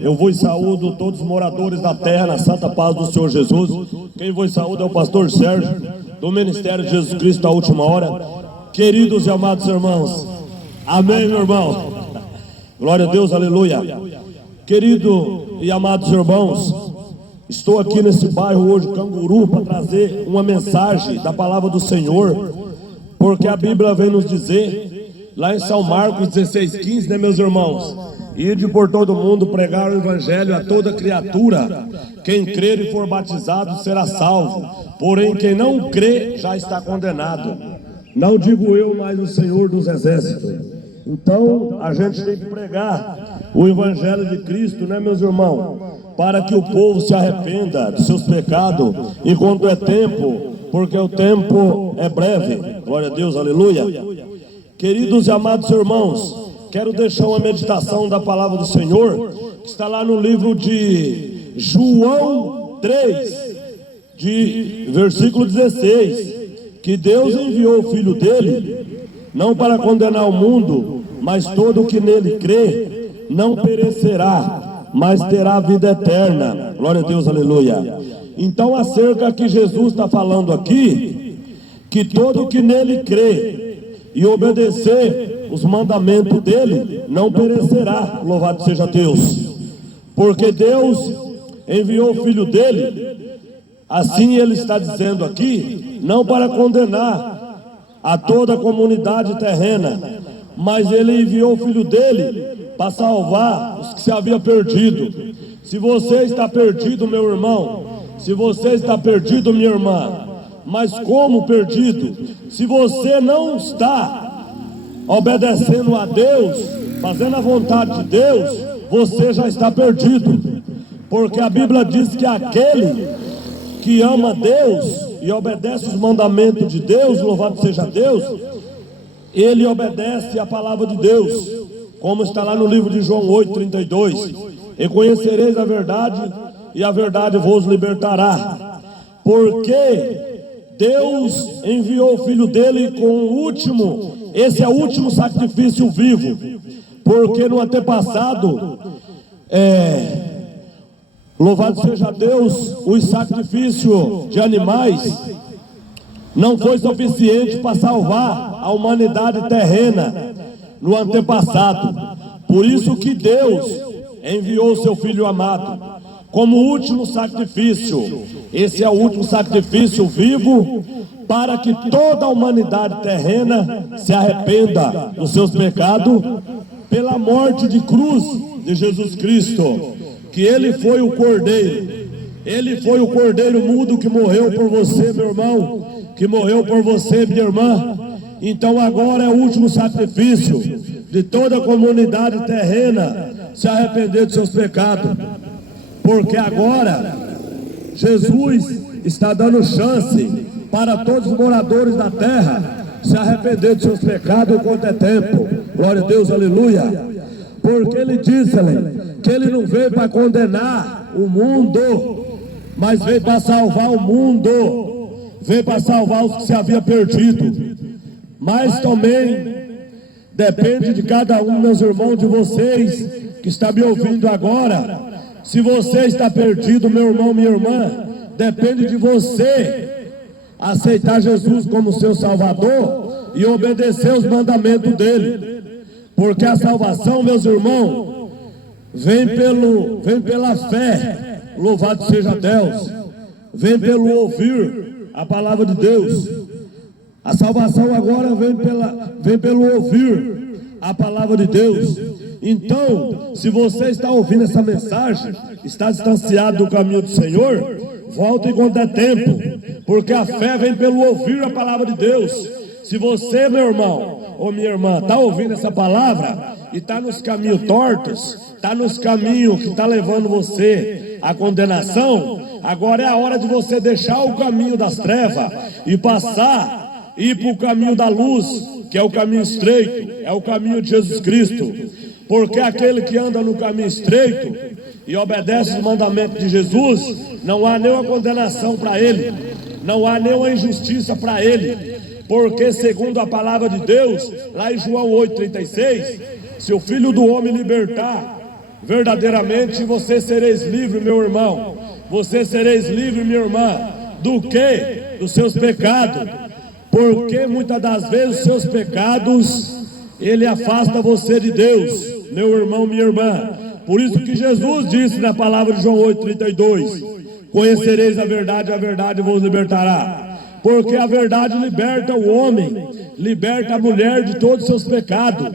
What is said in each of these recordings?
Eu vos saúdo todos os moradores da terra na santa paz do Senhor Jesus. Quem vos saúda é o pastor Sérgio, do Ministério de Jesus Cristo da Última Hora. Queridos e amados irmãos, amém, meu irmão. Glória a Deus, aleluia. Querido e amados irmãos, estou aqui nesse bairro hoje, Canguru, para trazer uma mensagem da palavra do Senhor, porque a Bíblia vem nos dizer, lá em São Marcos 16:15, né, meus irmãos? Ide por todo mundo pregar o evangelho a toda criatura. Quem crer e for batizado será salvo, porém quem não crê já está condenado. Não digo eu, mas o Senhor dos Exércitos. Então a gente tem que pregar o evangelho de Cristo, né, meus irmãos? Para que o povo se arrependa dos seus pecados, enquanto é tempo, porque o tempo é breve. Glória a Deus, aleluia. Queridos e amados irmãos, quero deixar uma meditação da palavra do Senhor, que está lá no livro de João 3, de versículo 16, que Deus enviou o Filho dele, não para condenar o mundo, mas todo o que nele crê, não perecerá, mas terá vida eterna. Glória a Deus, aleluia. Então, acerca que Jesus está falando aqui, que todo o que nele crê e obedecer os mandamentos dele, não perecerá. Louvado seja Deus. Porque Deus enviou o Filho dele, assim ele está dizendo aqui, não para condenar a toda a comunidade terrena, mas ele enviou o Filho dele para salvar os que se haviam perdido. Se você está perdido, meu irmão, se você está perdido, minha irmã, mas como perdido? Se você não está obedecendo a Deus, fazendo a vontade de Deus, você já está perdido. Porque a Bíblia diz que aquele que ama Deus e obedece os mandamentos de Deus, louvado seja Deus, ele obedece a palavra de Deus, como está lá no livro de João 8:32. E conhecereis a verdade, e a verdade vos libertará. Porque Deus enviou o Filho dele com o último, esse é o último sacrifício vivo, porque no antepassado, louvado seja Deus, os sacrifícios de animais não foi suficiente para salvar a humanidade terrena no antepassado. Por isso que Deus enviou o seu Filho amado como último sacrifício. Esse é o último sacrifício vivo, para que toda a humanidade terrena se arrependa dos seus pecados, pela morte de cruz de Jesus Cristo, que ele foi o Cordeiro. Ele foi o Cordeiro mudo que morreu por você, meu irmão, que morreu por você, minha irmã. Então agora é o último sacrifício de toda a comunidade terrena se arrepender dos seus pecados. Porque agora Jesus está dando chance para todos os moradores da terra se arrepender de seus pecados enquanto é tempo. Glória a Deus, aleluia. Porque ele disse que ele não veio para condenar o mundo, mas veio para salvar o mundo, veio para salvar os que se haviam perdido. Mas também depende de cada um, meus irmãos, de vocês que está me ouvindo agora. Se você está perdido, meu irmão, minha irmã, depende de você aceitar Jesus como seu Salvador e obedecer os mandamentos dele. Porque a salvação, meus irmãos, vem pela fé, louvado seja Deus, vem pelo ouvir a palavra de Deus. A salvação agora vem pelo ouvir a palavra de Deus. Então, se você está ouvindo essa mensagem, está distanciado do caminho do Senhor, volte enquanto é tempo, porque a fé vem pelo ouvir a palavra de Deus. Se você, meu irmão ou minha irmã, está ouvindo essa palavra e está nos caminhos tortos, está nos caminhos que está levando você à condenação, agora é a hora de você deixar o caminho das trevas e passar, ir para o caminho da luz, que é o caminho estreito, é o caminho de Jesus Cristo. Porque aquele que anda no caminho estreito e obedece os mandamentos de Jesus, não há nenhuma condenação para ele, não há nenhuma injustiça para ele. Porque segundo a palavra de Deus, lá em João 8:36, se o Filho do Homem libertar, verdadeiramente você sereis livre, meu irmão. Você sereis livre, minha irmã. Do que? Dos seus pecados. Porque muitas das vezes os seus pecados, ele afasta você de Deus, meu irmão, minha irmã. Por isso que Jesus disse na palavra de João 8,32: conhecereis a verdade vos libertará. Porque a verdade liberta o homem, liberta a mulher de todos os seus pecados.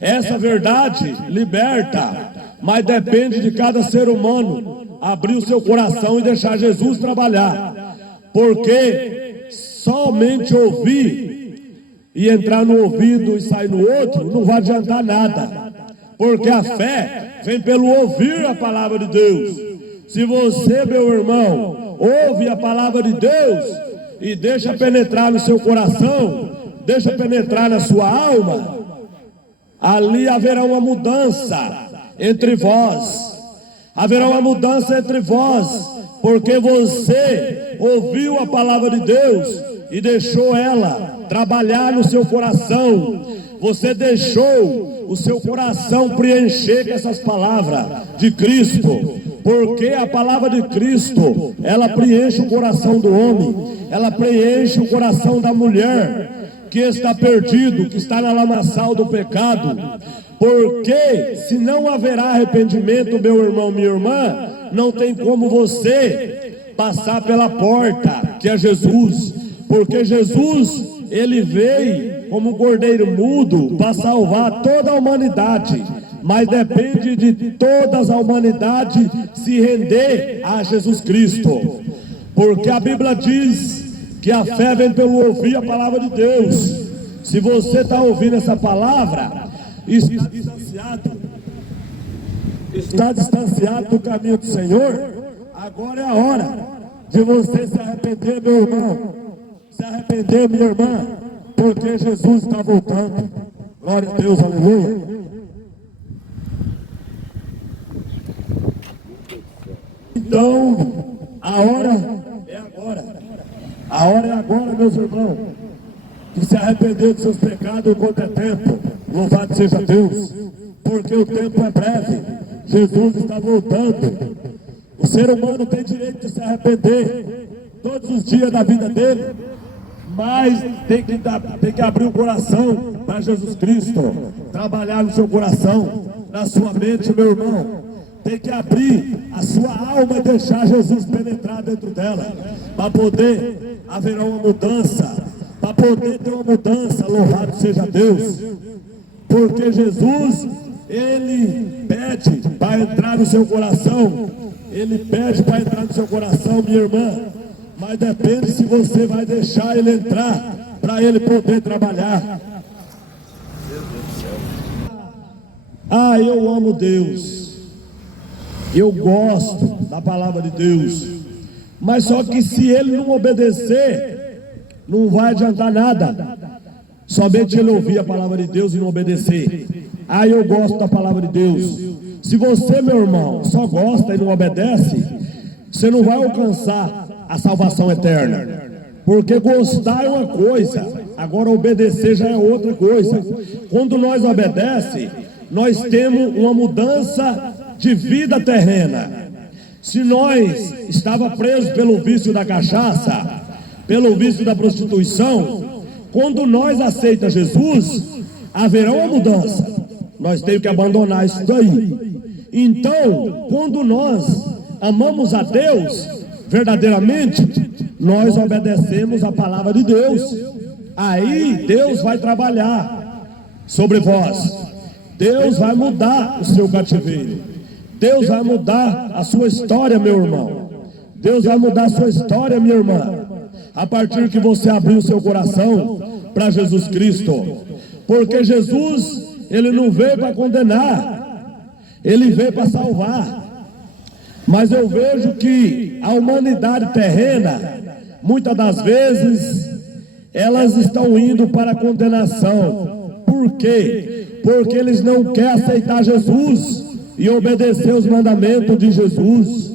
Essa verdade liberta, mas depende de cada ser humano abrir o seu coração e deixar Jesus trabalhar. Porque somente ouvir e entrar no ouvido e sair no outro não vai adiantar nada. Porque a fé vem pelo ouvir a palavra de Deus. Se você, meu irmão, ouve a palavra de Deus e deixa penetrar no seu coração, deixa penetrar na sua alma, ali haverá uma mudança entre vós. Haverá uma mudança entre vós, porque você ouviu a palavra de Deus e deixou ela trabalhar no seu coração. Você deixou o seu coração preencher com essas palavras de Cristo, porque a palavra de Cristo, ela preenche o coração do homem, ela preenche o coração da mulher que está perdido, que está na lamaçal do pecado. Porque se não haverá arrependimento, meu irmão, minha irmã, não tem como você passar pela porta, que é Jesus. Porque Jesus, ele veio como um cordeiro mudo para salvar toda a humanidade. Mas depende de toda a humanidade se render a Jesus Cristo. Porque a Bíblia diz que a fé vem pelo ouvir a palavra de Deus. Se você está ouvindo essa palavra, está distanciado do caminho do Senhor, agora é a hora de você se arrepender, meu irmão, se arrepender, minha irmã, porque Jesus está voltando. Glória a Deus, aleluia. Então, a hora é agora. A hora é agora, meus irmãos, de se arrepender dos seus pecados enquanto é tempo. Louvado seja Deus, porque o tempo é breve. Jesus está voltando. O ser humano tem direito de se arrepender todos os dias da vida dele, mas tem que abrir o coração para Jesus Cristo, trabalhar no seu coração, na sua mente, meu irmão. Tem que abrir a sua alma e deixar Jesus penetrar dentro dela, para poder haver uma mudança, para poder ter uma mudança. Louvado seja Deus, porque Jesus, ele pede para entrar no seu coração. Ele pede para entrar no seu coração, minha irmã, mas depende se você vai deixar ele entrar, para ele poder trabalhar. Ah, eu amo Deus, eu gosto da palavra de Deus, mas só que se ele não obedecer, não vai adiantar nada. Somente ele ouvir a palavra de Deus e não obedecer. Ah, eu gosto da palavra de Deus. Se você, meu irmão, só gosta e não obedece, você não vai alcançar a salvação eterna. Porque gostar é uma coisa, agora obedecer já é outra coisa. Quando nós obedecemos, nós temos uma mudança de vida terrena. Se nós estava presos pelo vício da cachaça, pelo vício da prostituição, quando nós aceitamos Jesus, haverá uma mudança. Nós temos que abandonar isso daí. Então, quando nós amamos a Deus verdadeiramente, nós obedecemos a palavra de Deus. Aí Deus vai trabalhar sobre vós. Deus vai mudar o seu cativeiro. Deus vai mudar a sua história, meu irmão. Deus vai mudar a sua história, minha irmã, a partir que você abrir o seu coração para Jesus Cristo. Porque Jesus, ele não veio para condenar, ele veio para salvar. Mas eu vejo que a humanidade terrena, muitas das vezes, elas estão indo para a condenação. Por quê? Porque eles não querem aceitar Jesus e obedecer os mandamentos de Jesus.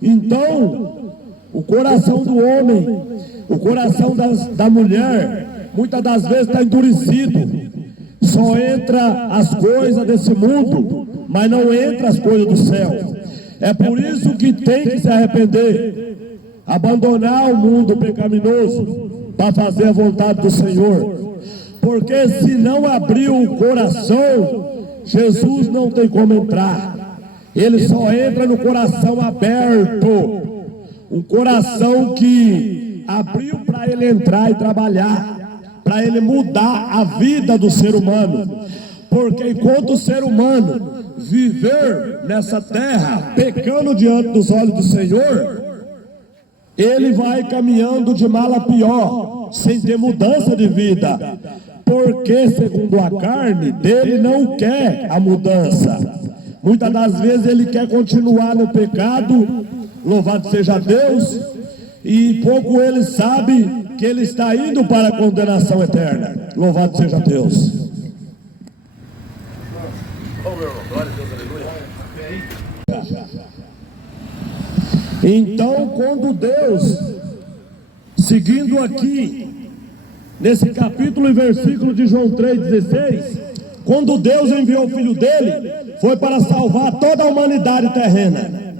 Então, o coração do homem, o coração da mulher, muitas das vezes está endurecido. Só entra as coisas desse mundo, mas não entra as coisas do céu. É por isso que tem que se arrepender, abandonar o mundo pecaminoso para fazer a vontade do Senhor. Porque se não abrir o coração, Jesus não tem como entrar. Ele só entra no coração aberto, um coração que abriu para ele entrar e trabalhar, para ele mudar a vida do ser humano. Porque enquanto o ser humano viver nessa terra pecando diante dos olhos do Senhor, ele vai caminhando de mal a pior, sem ter mudança de vida, porque segundo a carne dele não quer a mudança. Muitas das vezes ele quer continuar no pecado, louvado seja Deus, e pouco ele sabe que ele está indo para a condenação eterna. Louvado seja Deus. Então, quando Deus, seguindo aqui, nesse capítulo e versículo de João 3,16, quando Deus enviou o Filho dele, foi para salvar toda a humanidade terrena.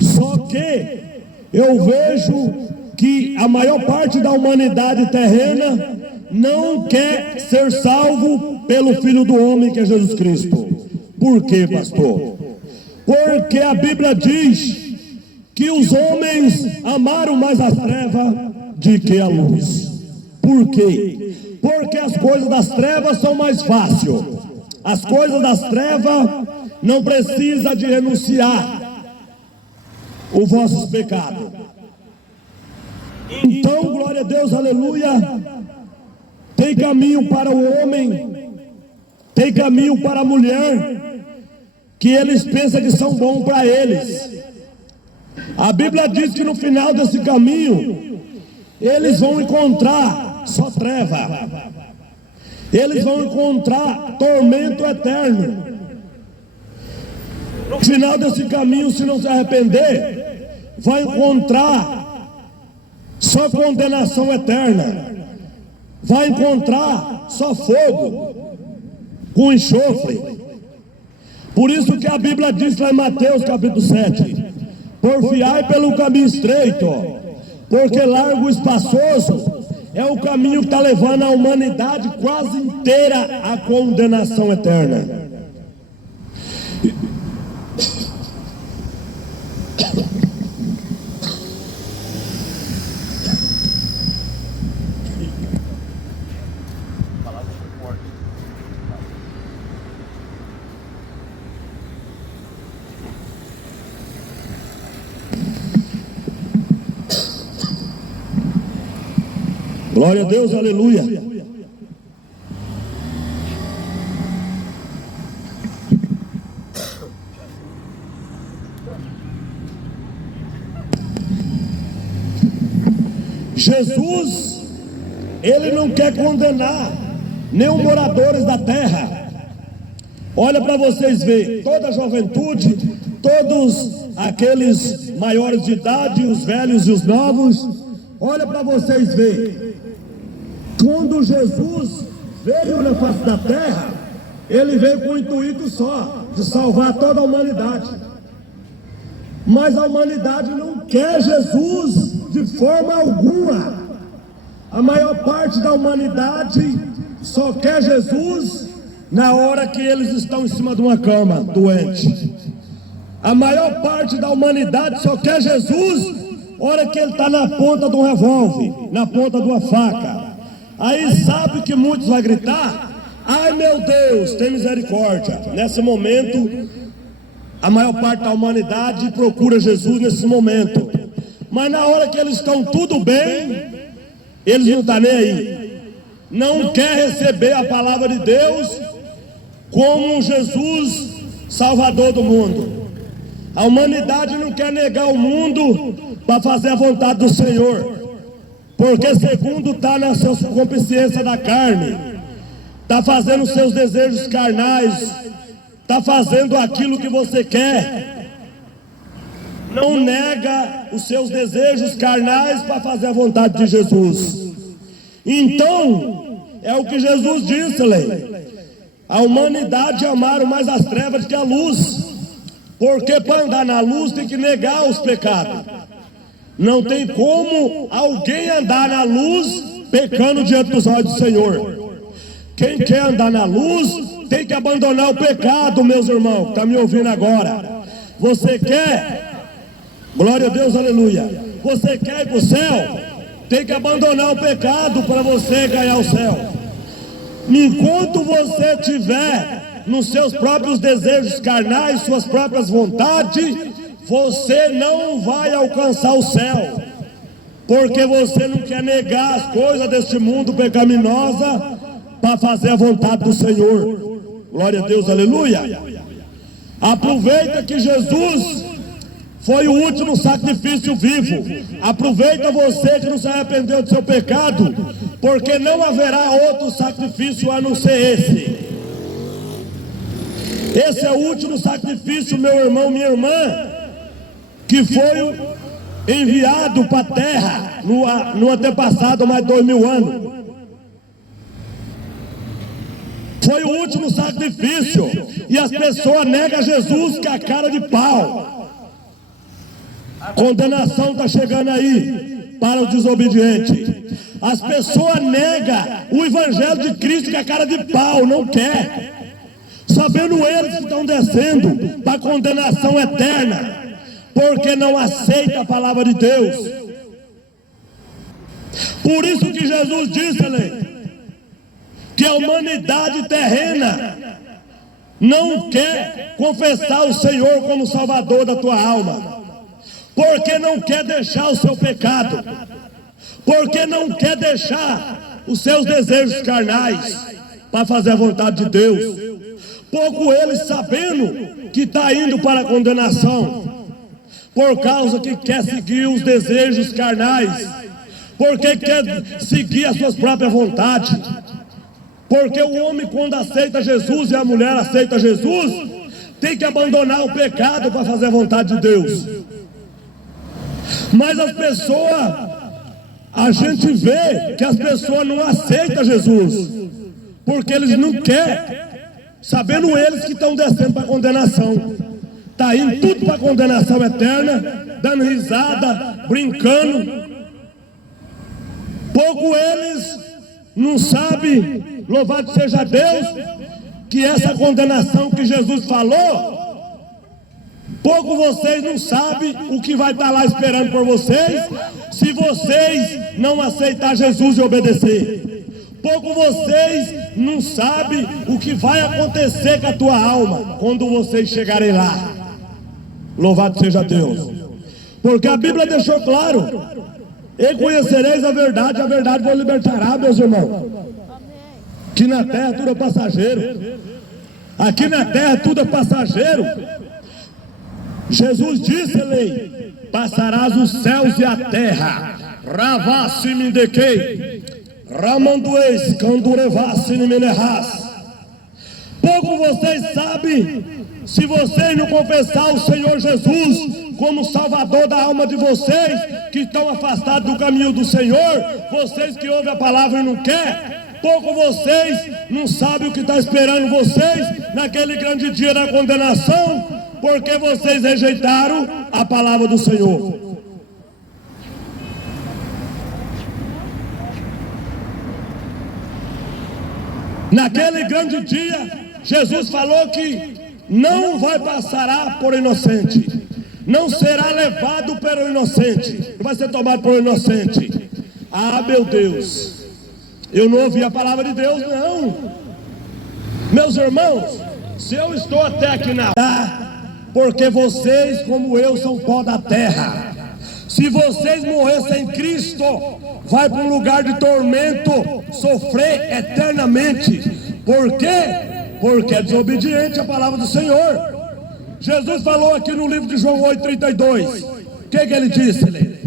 Só que eu vejo que a maior parte da humanidade terrena não quer ser salvo pelo Filho do Homem, que é Jesus Cristo. Por quê, pastor? Porque a Bíblia diz que os homens amaram mais as trevas do que a luz. Por quê? Porque as coisas das trevas são mais fáceis. As coisas das trevas não precisa de renunciar os vossos pecados. Então, glória a Deus, aleluia. Tem caminho para o homem, tem caminho para a mulher, que eles pensam que são bons para eles. A Bíblia diz que no final desse caminho eles vão encontrar só treva, eles vão encontrar tormento eterno. No final desse caminho, se não se arrepender, vai encontrar só condenação eterna, vai encontrar só fogo com enxofre. Por isso que a Bíblia diz lá em Mateus capítulo 7, porfiai pelo caminho estreito, porque largo e espaçoso é o caminho que está levando a humanidade quase inteira à condenação eterna. Glória a Deus, aleluia. Jesus, ele não quer condenar nem os moradores da terra. Olha para vocês verem, toda a juventude, todos aqueles maiores de idade, os velhos e os novos, olha para vocês verem. Quando Jesus veio na face da terra, ele veio com o intuito só de salvar toda a humanidade. Mas a humanidade não quer Jesus de forma alguma. A maior parte da humanidade só quer Jesus na hora que eles estão em cima de uma cama, doente. A maior parte da humanidade só quer Jesus na hora que ele está na ponta de um revólver, na ponta de uma faca. Aí sabe que muitos vão gritar: ai meu Deus, tem misericórdia. Nesse momento, a maior parte da humanidade procura Jesus nesse momento. Mas na hora que eles estão tudo bem, eles não estão nem aí. Não quer receber a palavra de Deus como Jesus Salvador do mundo. A humanidade não quer negar o mundo para fazer a vontade do Senhor. Porque segundo está na sua concupiscência da carne, está fazendo os seus desejos carnais, está fazendo aquilo que você quer. Não nega os seus desejos carnais para fazer a vontade de Jesus. Então, é o que Jesus disse, a humanidade amaram mais as trevas que a luz, porque para andar na luz tem que negar os pecados. Não tem como alguém andar na luz pecando diante dos olhos do Senhor. Quem quer andar na luz tem que abandonar o pecado, meus irmãos, que está me ouvindo agora. Você quer, glória a Deus, aleluia, você quer ir para o céu, tem que abandonar o pecado para você ganhar o céu. Enquanto você estiver nos seus próprios desejos carnais, suas próprias vontades, você não vai alcançar o céu, porque você não quer negar as coisas deste mundo pecaminosa para fazer a vontade do Senhor. Glória a Deus, aleluia. Aproveita que Jesus foi o último sacrifício vivo. Aproveita você que não se arrependeu do seu pecado, porque não haverá outro sacrifício a não ser esse. Esse é o último sacrifício, meu irmão, minha irmã, que foi enviado para a terra no antepassado, há mais de 2000 anos. Foi o último sacrifício, e as pessoas negam Jesus com a cara de pau. A condenação está chegando aí para o desobediente. As pessoas negam o evangelho de Cristo com a cara de pau, não quer, sabendo eles que estão descendo para a condenação eterna, porque não aceita a palavra de Deus. Por isso que Jesus disse, que a humanidade terrena não quer confessar o Senhor como Salvador da tua alma, porque não quer deixar o seu pecado, porque não quer deixar os seus desejos carnais para fazer a vontade de Deus. Pouco eles sabendo que está indo para a condenação, por causa que quer seguir os desejos carnais, porque quer seguir as suas próprias vontades. Porque o homem, quando aceita Jesus, e a mulher aceita Jesus, tem que abandonar o pecado para fazer a vontade de Deus. Mas as pessoas, a gente vê que as pessoas não aceitam Jesus, porque eles não querem, sabendo eles que estão descendo para a condenação. Está indo tudo para a condenação eterna, dando risada, brincando. Pouco eles não sabem, louvado seja Deus, que essa condenação que Jesus falou, pouco vocês não sabem o que vai estar lá esperando por vocês, se vocês não aceitar Jesus e obedecer. Pouco vocês não sabem o que vai acontecer com a tua alma quando vocês chegarem lá. Louvado seja Deus, porque a Bíblia deixou claro: e conhecereis a verdade vos libertará, meus irmãos. Aqui na terra tudo é passageiro. Aqui na terra tudo é passageiro. Jesus disse, lei: passarás os céus e a terra. Ravassi mindequei, ramandueis, candurevassi nimenerras. Pouco vocês sabem, se vocês não confessar o Senhor Jesus como Salvador da alma de vocês, que estão afastados do caminho do Senhor, vocês que ouvem a palavra e não querem, pouco vocês não sabem o que está esperando vocês naquele grande dia da condenação, porque vocês rejeitaram a palavra do Senhor. Naquele grande dia, Jesus falou que não vai passar por inocente, não será levado pelo inocente, não vai ser tomado por inocente. Ah, meu Deus, eu não ouvi a palavra de Deus, não. Meus irmãos, se eu estou até aqui na terra, porque vocês, como eu, são pó da terra. Se vocês morressem em Cristo, vai para um lugar de tormento, sofrer eternamente. Por quê? Porque é desobediente à palavra do Senhor. Jesus falou aqui no livro de João 8,32. O que ele disse?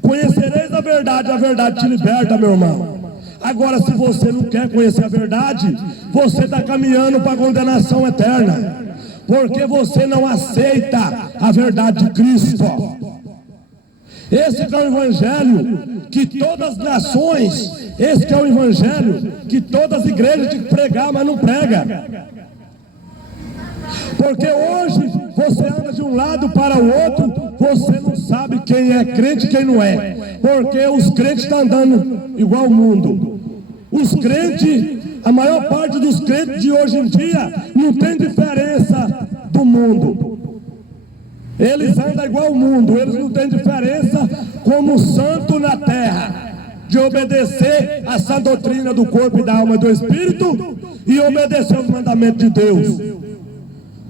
Conhecereis a verdade te liberta, meu irmão. Agora, se você não quer conhecer a verdade, você está caminhando para a condenação eterna, porque você não aceita a verdade de Cristo. Esse que é o evangelho que todas as nações, esse que é o evangelho que todas as igrejas têm que pregar, mas não prega. Porque hoje você anda de um lado para o outro, você não sabe quem é crente e quem não é. Porque os crentes estão andando igual o mundo. Os crentes, a maior parte dos crentes de hoje em dia não tem diferença do mundo. Eles andam igual o mundo, eles não têm diferença como santo na terra, de obedecer a sã doutrina do corpo e da alma e do espírito e obedecer os mandamentos de Deus.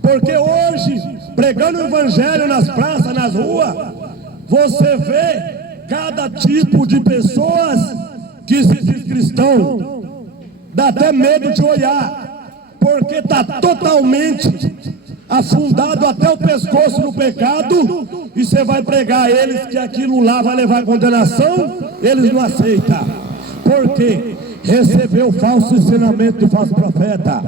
Porque hoje, pregando o evangelho nas praças, nas ruas, você vê cada tipo de pessoas que se diz cristão, dá até medo de olhar, porque está totalmente afundado até o pescoço no pecado, e você vai pregar a eles que aquilo lá vai levar a condenação, eles não aceitam, porque recebeu falso ensinamento de falso profeta.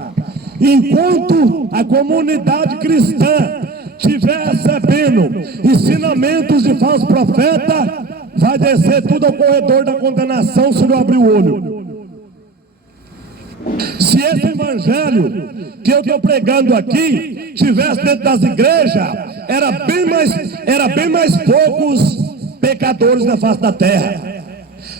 Enquanto a comunidade cristã estiver recebendo ensinamentos de falso profeta, vai descer tudo ao corredor da condenação se não abrir o olho. Se esse evangelho que eu estou pregando aqui estivesse dentro das igrejas, era bem mais poucos pecadores na face da terra.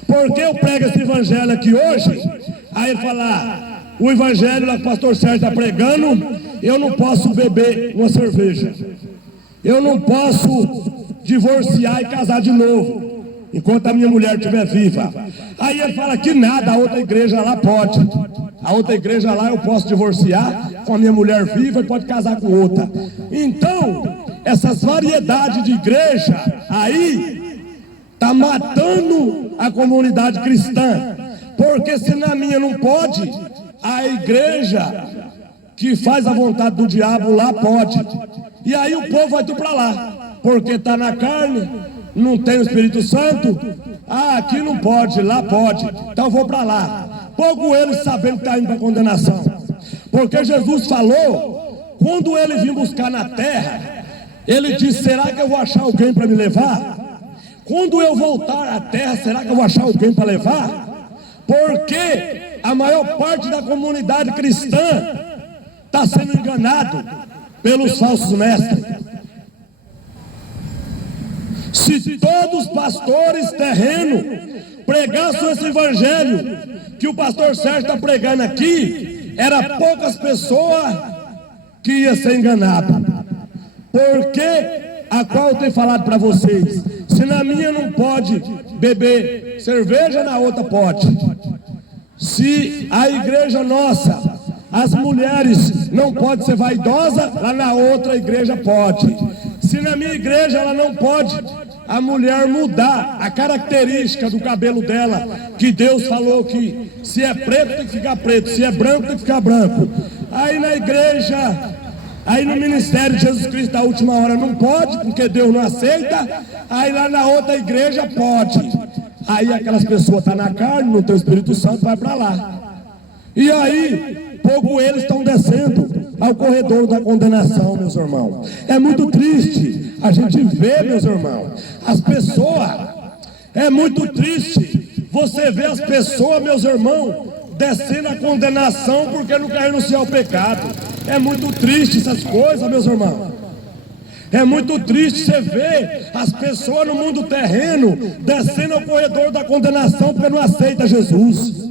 Porque eu prego esse evangelho aqui hoje, aí ele fala, o evangelho lá que o pastor Sérgio está pregando, eu não posso beber uma cerveja, eu não posso divorciar e casar de novo enquanto a minha mulher estiver viva. Aí ele fala que nada, a outra igreja lá pode. A outra igreja lá eu posso divorciar com a minha mulher viva e pode casar com outra. Então, essas variedades de igreja aí está matando a comunidade cristã. Porque se na minha não pode, a igreja que faz a vontade do diabo lá pode. E aí o povo vai tudo para lá, porque está na carne, não tem o Espírito Santo. Ah, aqui não pode, lá pode, então eu vou para lá. Pouco eles sabendo que está indo para a condenação. Porque Jesus falou, quando ele vir buscar na terra, ele disse, será que eu vou achar alguém para me levar? Quando eu voltar à terra, será que eu vou achar alguém para levar? Porque a maior parte da comunidade cristã está sendo enganado pelos falsos mestres. Se todos os pastores terrenos pregassem esse evangelho que o pastor Sérgio está pregando aqui, era poucas pessoas que iam ser enganadas. Porque a qual eu tenho falado para vocês, se na minha não pode beber cerveja, na outra pode. Se a igreja nossa, as mulheres não podem ser vaidosas, lá na outra igreja pode. Se na minha igreja ela não pode, a mulher mudar a característica do cabelo dela, que Deus falou que se é preto tem que ficar preto, se é branco tem que ficar branco. Aí na igreja, aí no ministério de Jesus Cristo da última hora não pode, porque Deus não aceita. Aí lá na outra igreja pode. Aí aquelas pessoas estão na carne, não tem o Espírito Santo, vai para lá. E aí, pouco eles estão descendo ao corredor da condenação, meus irmãos. É muito triste a gente ver, meus irmãos, as pessoas, é muito triste você ver as pessoas, meus irmãos, descendo a condenação porque não quer renunciar ao pecado. É muito triste essas coisas, meus irmãos. É muito triste você ver as pessoas no mundo terreno descendo ao corredor da condenação porque não aceita Jesus.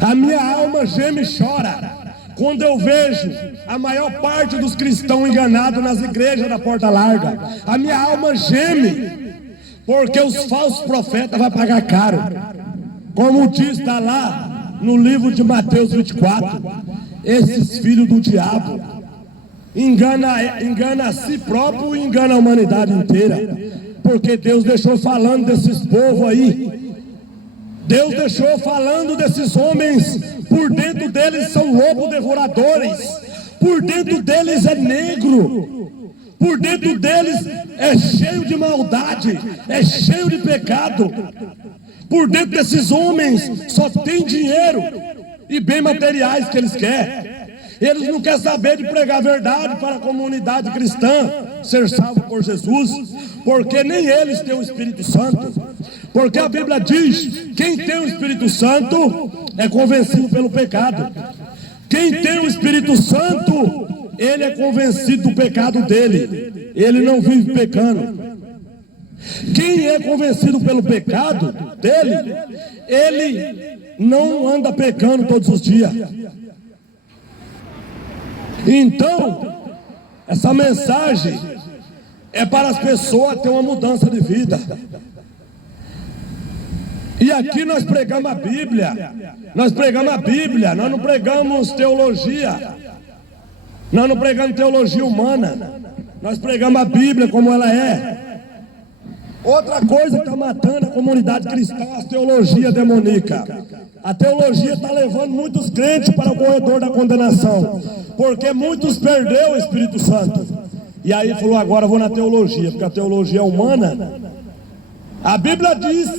A minha alma geme e chora quando eu vejo a maior parte dos cristãos enganados nas igrejas da porta larga. A minha alma geme, porque os falsos profetas vão pagar caro. Como diz, está lá no livro de Mateus 24, esses filhos do diabo engana a si próprio e engana a humanidade inteira. Porque Deus deixou falando desses povos aí. Deus deixou falando desses homens, por dentro deles são lobos devoradores, por dentro deles é negro, por dentro deles é cheio de maldade, é cheio de pecado, por dentro desses homens só tem dinheiro e bem materiais que eles querem. Eles não querem saber de pregar a verdade para a comunidade cristã ser salvo por Jesus, porque nem eles têm o Espírito Santo. Porque a Bíblia diz: quem tem o Espírito Santo é convencido pelo pecado. Quem tem o Espírito Santo, ele é convencido do pecado dele. Ele não vive pecando. Quem é convencido pelo pecado dele, ele não anda pecando todos os dias. Então, essa mensagem é para as pessoas terem uma mudança de vida. E aqui nós pregamos a Bíblia. Nós pregamos a Bíblia, nós não pregamos teologia. Nós não pregamos teologia humana. Nós pregamos a Bíblia como ela é. Outra coisa que está matando a comunidade cristã é a teologia demoníaca. A teologia está levando muitos crentes para o corredor da condenação, porque muitos perderam o Espírito Santo. E aí falou: agora vou na teologia, porque a teologia é humana. A Bíblia diz: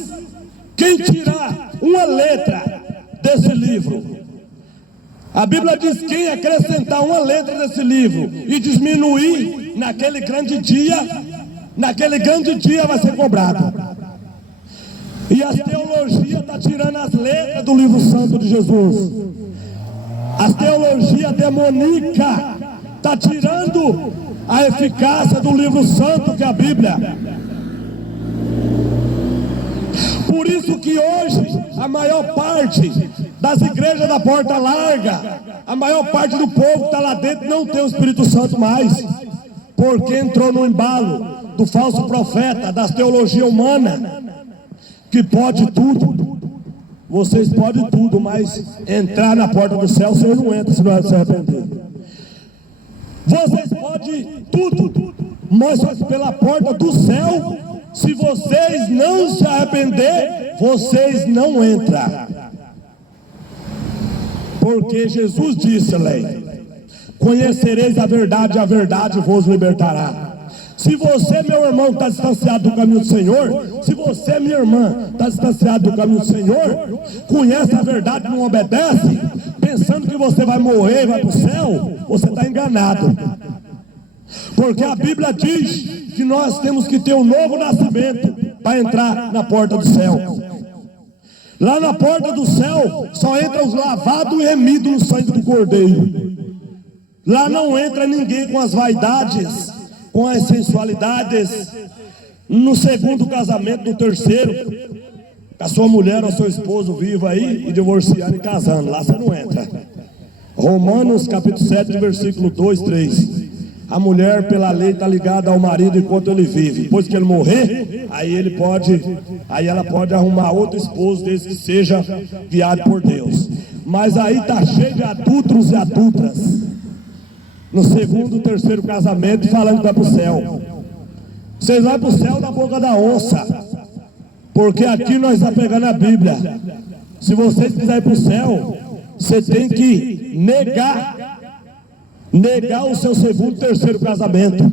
quem tirar uma letra desse livro, a Bíblia diz: quem acrescentar uma letra desse livro e diminuir naquele grande dia vai ser cobrado. E a teologia está tirando as letras do livro santo de Jesus. A teologia demoníaca está tirando a eficácia do livro santo, que é a Bíblia. Por isso que hoje a maior parte das igrejas da porta larga, a maior parte do povo que está lá dentro não tem o Espírito Santo mais, porque entrou no embalo do falso profeta, das teologias humanas, que pode tudo. Vocês podem tudo, mas entrar na porta do céu, você não entra se não se arrepender. Vocês podem tudo, mas pela porta do céu, se vocês não se arrepender, vocês não entram. Porque Jesus disse, lei: conhecereis a verdade vos libertará. Se você, meu irmão, está distanciado do caminho do Senhor, se você, minha irmã, está distanciado do caminho do Senhor, conhece a verdade e não obedece, pensando que você vai morrer e vai para o céu, você está enganado. Porque a Bíblia diz que nós temos que ter um novo nascimento para entrar na porta do céu. Lá na porta do céu só entra os lavados e remidos no sangue do Cordeiro. Lá não entra ninguém com as vaidades, com as sensualidades, no segundo casamento, no terceiro, com a sua mulher ou seu esposo vivo aí e divorciando e casando. Lá você não entra. Romanos capítulo 7, versículo 2, 3. A mulher pela lei está ligada ao marido enquanto ele vive. Depois que ele morrer, aí ela pode arrumar outro esposo, desde que seja guiado por Deus. Mas aí está cheio de adúlteros e adúlteras no segundo, terceiro casamento, falando que vai para o céu. Vocês vão para o céu da boca da onça, porque aqui nós estamos pegando a Bíblia. Se vocês quiserem ir para o céu, você tem que negar o seu segundo, terceiro casamento.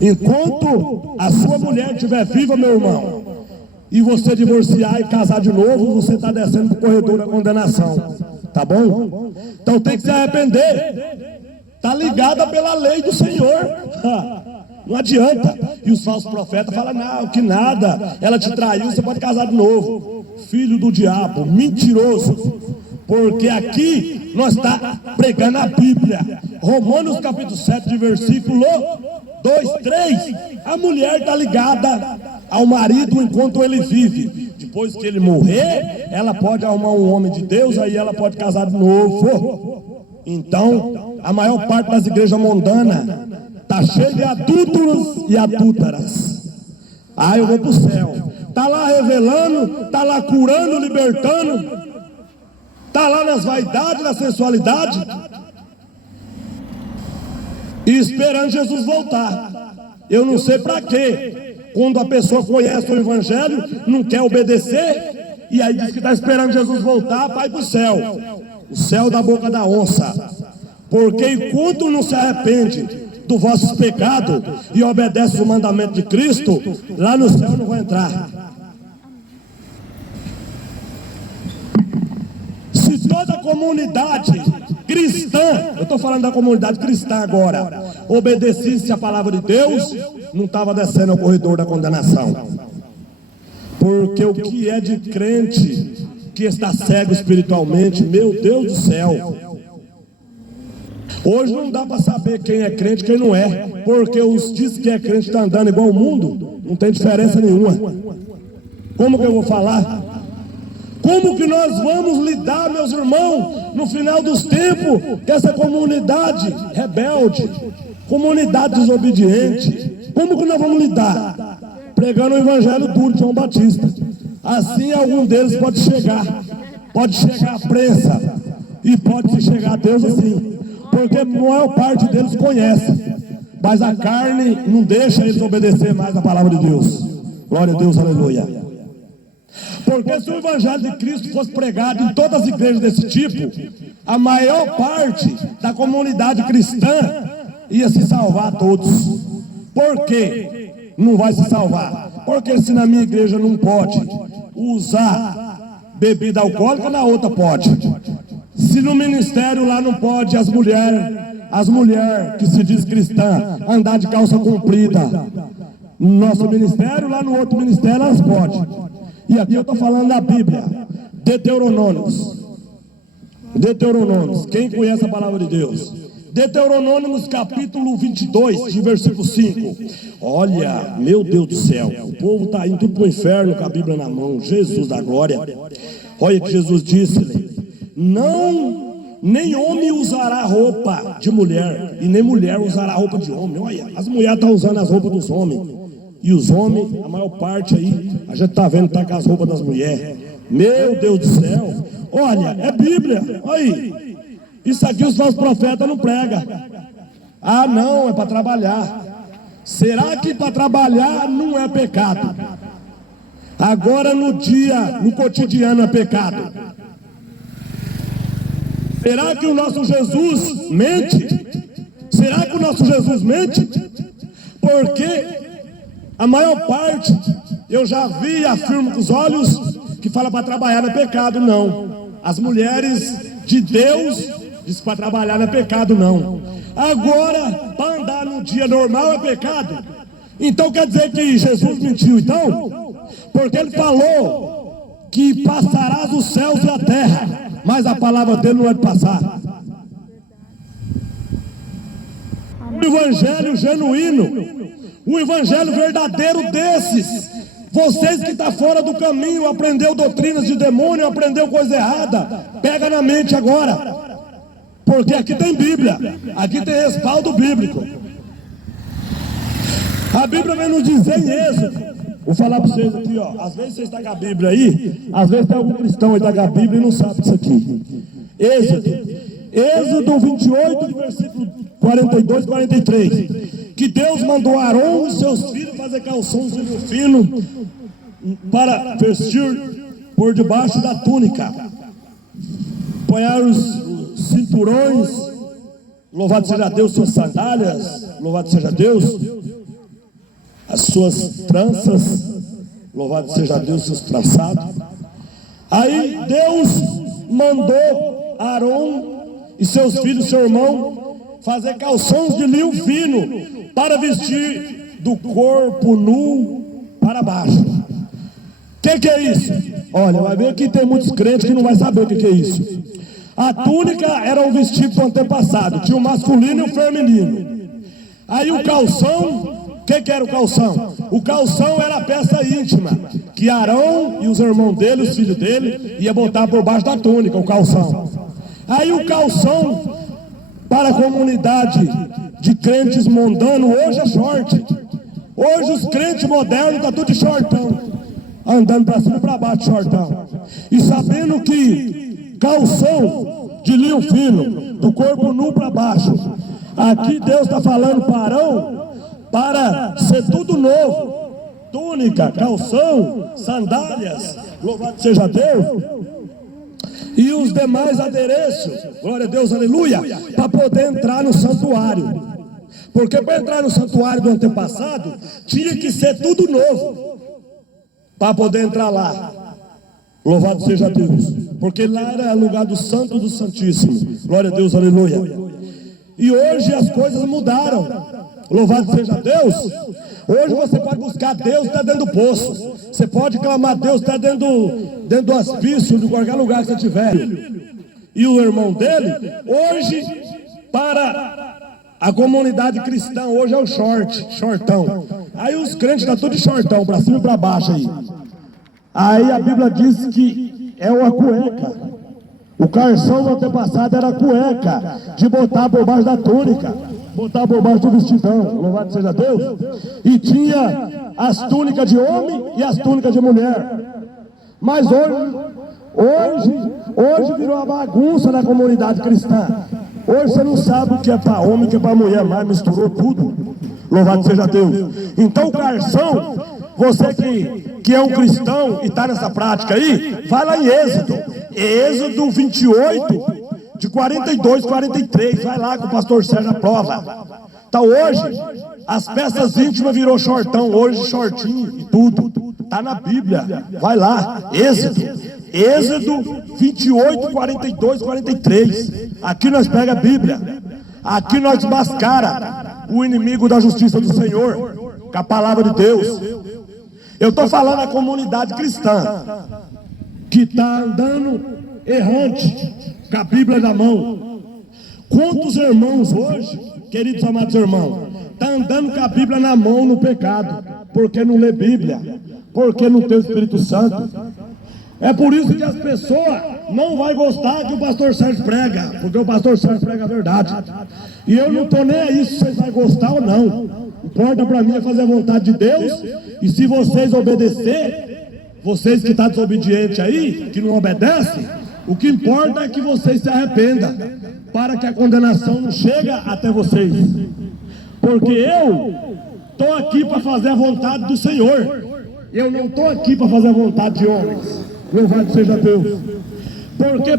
Enquanto a sua mulher estiver viva, meu irmão, e você divorciar e casar de novo, você está descendo para o corredor da condenação. Tá bom? Então tem que se arrepender. Está ligada pela lei do Senhor. Não adianta. E os falsos profetas falam: não, que nada, ela te traiu, você pode casar de novo. Filho do diabo, mentiroso. Porque aqui nós estamos pregando a Bíblia. Romanos capítulo 7, versículo 2, 3. A mulher está ligada ao marido enquanto ele vive. Depois que ele morrer, ela pode arrumar um homem de Deus, aí ela pode casar de novo. Então, a maior parte das igrejas mundanas está cheia de adúlteros e adúlteras. Ah, eu vou para o céu. Está lá revelando, está lá curando, libertando, está lá nas vaidades, na sensualidade, e esperando Jesus voltar. Eu não sei para quê. Quando a pessoa conhece o Evangelho, não quer obedecer, e aí diz que está esperando Jesus voltar para ir para o céu. O céu da boca da onça. Porque enquanto não se arrepende dos vossos pecados e obedece o mandamento de Cristo, lá no céu não vai entrar. Se toda a comunidade cristã, eu estou falando da comunidade cristã agora, obedecesse a palavra de Deus, não estava descendo ao corredor da condenação. Porque o que é de crente que está cego espiritualmente, meu Deus do céu, hoje não dá para saber quem é crente e quem não é, porque os diz que é crente está andando igual o mundo, não tem diferença nenhuma. Como que eu vou falar? Como que nós vamos lidar, meus irmãos, no final dos tempos, com essa comunidade rebelde, comunidade desobediente? Como que nós vamos lidar? Pregando o evangelho duro de João Batista. Assim algum deles pode chegar à prensa, e pode chegar a Deus assim, porque a maior parte deles conhece, mas a carne não deixa eles obedecer mais a palavra de Deus. Glória a Deus, aleluia. Porque se o evangelho de Cristo fosse pregado em todas as igrejas desse tipo, a maior parte da comunidade cristã ia se salvar todos. Por quê? Não vai se salvar. Porque se na minha igreja não pode usar bebida alcoólica, na outra pode. Se no ministério lá não pode as mulheres que se diz cristã andar de calça comprida, no nosso ministério, lá no outro ministério elas podem. E aqui eu estou falando da Bíblia, Deuteronômios, quem conhece a palavra de Deus? Deuteronômios capítulo 22, de versículo 5. Olha, meu Deus do céu, o povo está indo tudo para o inferno com a Bíblia na mão, Jesus da glória. Olha que Jesus disse: nem homem usará roupa de mulher, e nem mulher usará roupa de homem. Olha, as mulheres estão usando as roupas dos homens, e os homens, a maior parte aí, a gente está vendo, está com as roupas das mulheres. Meu Deus do céu, olha, é Bíblia, aí. Isso aqui os nossos profetas não pregam. Ah, não, é para trabalhar. Será que para trabalhar não é pecado? Agora no cotidiano é pecado. Será que o nosso Jesus mente? Será que o nosso Jesus mente? Porque a maior parte, eu já vi e afirmo com os olhos, que fala para trabalhar não é pecado, não. As mulheres de Deus diz que para trabalhar não é pecado, não. Agora, para andar no dia normal é pecado. Então quer dizer que Jesus mentiu, então? Porque ele falou que passarás os céus e a terra, mas a palavra dele não é de passar. O evangelho genuíno, o evangelho verdadeiro desses, vocês que estão fora do caminho, aprendeu doutrinas de demônio, aprendeu coisa errada, pega na mente agora. Porque aqui tem Bíblia, aqui tem respaldo bíblico. A Bíblia vem nos dizer em Êxodo. Vou falar para vocês aqui, ó. Às vezes vocês estão com a Bíblia aí, às vezes tem algum cristão aí que está com a Bíblia e não sabe disso aqui. Êxodo 28, de versículo 42 e 43. Que Deus mandou Arão e seus filhos fazer calções de linho fino para vestir por debaixo da túnica, apanhar os cinturões, louvado seja Deus, suas sandálias, louvado seja Deus, as suas tranças, louvado seja Deus, seus trançados. Aí Deus mandou Arão e seus filhos, seu irmão, fazer calções de linho fino para vestir do corpo nu para baixo. O que é isso? Olha, vai ver que tem muitos crentes que não vai saber o que é isso. A túnica era um vestido do antepassado, tinha o masculino e o feminino. Aí o calção, o que era o calção? O calção era a peça íntima, que Arão e os irmãos dele, os filhos dele, ia botar por baixo da túnica, o calção. Aí o calção, para a comunidade de crentes mundanos, hoje é short. Hoje os crentes modernos estão tudo de shortão, andando para cima e para baixo de shortão. E sabendo que calção de linho fino, do corpo nu para baixo. Aqui Deus está falando para Arão, para ser tudo novo. Túnica, calção, sandálias, louvado seja Deus. E os demais adereços, glória a Deus, aleluia, para poder entrar no santuário. Porque para entrar no santuário do antepassado, tinha que ser tudo novo, para poder entrar lá. Louvado seja Deus, porque lá era lugar do Santo do Santíssimo. Glória a Deus, aleluia. E hoje as coisas mudaram. Louvado seja Deus. Hoje você pode buscar Deus até dentro do poço. Você pode clamar Deus até dentro do hospício, de qualquer lugar que você estiver. E o irmão dele, hoje, para a comunidade cristã, hoje é o shortão. Aí os crentes estão todos de shortão, para cima e para baixo aí. Aí a Bíblia diz que é uma cueca. O calção do antepassado era cueca, de botar por baixo da túnica, botar por baixo do vestidão, louvado seja Deus. E tinha as túnicas de homem e as túnicas de mulher. Mas hoje virou uma bagunça na comunidade cristã. Hoje você não sabe o que é para homem, o que é para mulher, mas misturou tudo. Louvado seja Deus. Então o calção, você que é um cristão e está nessa prática aí, vai lá em Êxodo 28, de 42, 43, vai lá que o pastor Sérgio aprova. Então hoje, as peças íntimas virou shortão, hoje shortinho e tudo. Está na Bíblia, vai lá, Êxodo 28, 42, 43. Aqui nós pega a Bíblia, aqui nós mascara o inimigo da justiça do Senhor, com a palavra de Deus. Eu estou falando a comunidade cristã, que está andando errante, com a Bíblia na mão. Quantos irmãos hoje, queridos amados irmãos, estão andando com a Bíblia na mão no pecado, porque não lê Bíblia, porque não tem o Espírito Santo. É por isso que as pessoas não vão gostar que o pastor Sérgio prega, porque o pastor Sérgio prega a verdade. E eu não estou nem aí se vocês vão gostar ou não. Importa para mim é fazer a vontade de Deus, e se vocês obedecer, vocês que estão desobedientes aí, que não obedecem, o que importa é que vocês se arrependam, para que a condenação não chegue até vocês. Porque eu estou aqui para fazer a vontade do Senhor. Eu não estou aqui para fazer a vontade de homens. Louvado seja Deus. Porque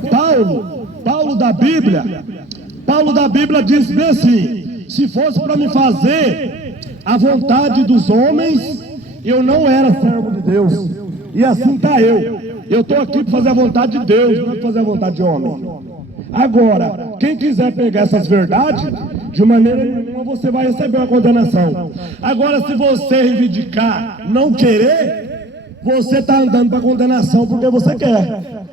Paulo da Bíblia diz bem assim: se fosse para me fazer a vontade dos homens, eu não era servo de Deus. E assim está eu. Eu estou aqui para fazer a vontade de Deus, não para fazer a vontade de homem. Agora, quem quiser pegar essas verdades, de maneira nenhuma você vai receber uma condenação. Agora, se você reivindicar, não querer, você está andando para condenação porque você quer.